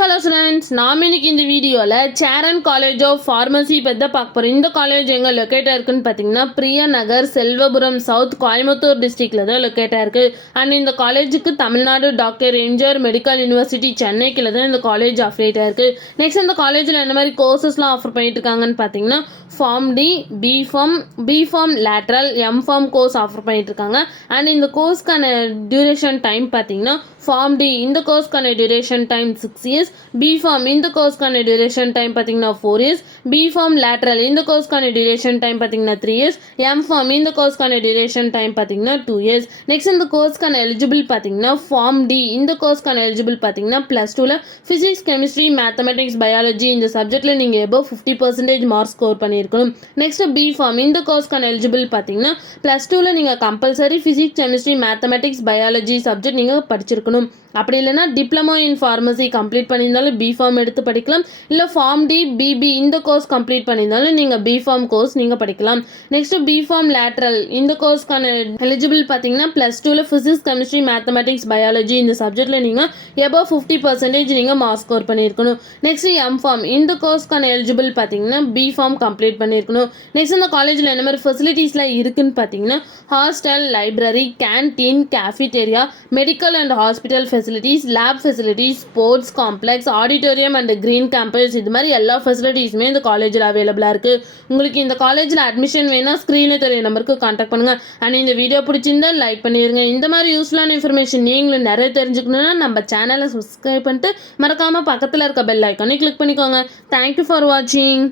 Hello students, நாம் இன்னைக்கு இந்த வீடியோவில் சேரன் காலேஜ் ஆஃப் ஃபார்மசி பற்றி பார்க்க போகிறோம். இந்த காலேஜ் எங்கே லொக்கேட்டாக இருக்குன்னு பார்த்தீங்கன்னா பிரியா நகர், செல்வபுரம் சவுத், கோயம்புத்தூர் டிஸ்ட்ரிக்டில் தான் லொக்கேட்டாக இருக்குது. அண்ட் இந்த காலேஜுக்கு Tamil Nadu doctor MGR medical university சென்னைக்குள்ள தான் இந்த காலேஜ் அஃபிலியேட்டாக இருக்குது. நெக்ஸ்ட் இந்த காலேஜில் என்ன மாதிரி கோர்சஸ்லாம் ஆஃபர் பண்ணிட்டு இருக்காங்கன்னு பார்த்தீங்கன்னா Pharm D, B Pharm lateral, M Pharm course offer பண்ணிட்டு இருக்காங்க. அண்ட் இந்த கோர்ஸ்க்கான டியூரேஷன் டைம் பார்த்தீங்கன்னா ஃபார்ம் டி இந்த கோர்ஸ்க்கான டியூரேஷன் டைம் 6 years, பிஃபார்ம் இந்த கோர்ஸ்க்கான டியூரேஷன் டைம் பார்த்தீங்கன்னா 4 years, பிஃபார்ம் லேட்ரல் இந்த கோர்ஸ்க்கான டியூரேஷன் டைம் பார்த்தீங்கன்னா 3 years, எம்ஃபார்ம் இந்த கோர்ஸ்க்கான டியூரேஷன் டைம் பார்த்தீங்கன்னா 2 years. நெக்ஸ்ட் இந்த கோர்ஸ்க்கான எலிஜிபிள் பார்த்தீங்கன்னா ஃபார்ம் டி இந்த கோர்ஸ்க்கான எலிஜிபிள் பார்த்தீங்கன்னா +2ல் ஃபிசிக்ஸ், கெமிஸ்ட்ரி, மேத்தமெட்டிக்ஸ், பயாலஜி இந்த சப்ஜெக்டில் நீங்கள் எபோவ் 50% மார்க் ஸ்கோர் பண்ணியிருக்கணும். நெக்ஸ்ட் பிஃபார்ம் இந்த கோர்ஸ்க்கான எலிஜிபிள் பார்த்தீங்கன்னா +2ல் நீங்கள் compulsory physics, chemistry, mathematics, biology subject நீங்கள் படிச்சிருக்கணும். அப்படி இல்லைனா டிப்ளமோ இன் ஃபார்மசி கம்ப்ளீட் பண்ணியிருந்தாலும் பிஃபார்ம் எடுத்து படிக்கலாம். இல்லை ஃபார்ம் டி, பிபி இந்த கோர்ஸ் கம்ப்ளீட் பண்ணியிருந்தாலும் நீங்கள் பிஃபார்ம் கோர்ஸ் நீங்கள் படிக்கலாம். நெக்ஸ்ட் பிஃபார்ம் லேட்ரல் இந்த கோர்ஸ்க்கான எலிஜிபிள் பார்த்தீங்கன்னா +2ல் ஃபிசிக்ஸ், கெமிஸ்ட்ரி, மேத்தமெட்டிக்ஸ், பயாலஜி இந்த சப்ஜெக்டில் நீங்கள் எபோவ் 50% நீங்கள் மார்க் ஸ்கோர் பண்ணியிருக்கணும். நெக்ஸ்ட் எம்ஃபார்ம் இந்த கோர்ஸ்க்கான எலிஜிபிள் பார்த்தீங்கன்னா பிஃபார்ம் கம்ப்ளீட் பண்ணியிருக்கணும். நெக்ஸ்ட் இந்த காலேஜில் என்ன மாதிரி ஃபெசிலிட்டிஸ்லாம் இருக்குன்னு பார்த்தீங்கன்னா hostel, library, canteen, cafeteria, medical and hospital facilities, lab facilities, sports complex, auditorium and green campus இது மாதிரி எல்லா ஃபெசிலிட்டிஸுமே இந்த காலேஜில் அவைலபிளாக இருக்குது. உங்களுக்கு இந்த காலேஜில் அட்மிஷன் வேணால் ஸ்க்ரீனில் தெரிய நம்பருக்கு கான்டாக்ட் பண்ணுங்கள். அண்ட் இந்த வீடியோ பிடிச்சிருந்தா லைக் பண்ணிடுங்க. இந்த மாதிரி யூஸ்ஃபுல்லான இன்ஃபர்மேஷன் நீங்களும் நிறைய தெரிஞ்சுக்கணுன்னா நம்ம சேனலை சப்ஸ்கிரைப் பண்ணிட்டு மறக்காமல் பக்கத்தில் இருக்க பெல் ஐக்கானை கிளிக் பண்ணிக்கோங்க. தேங்க்யூ ஃபார் வாட்சிங்.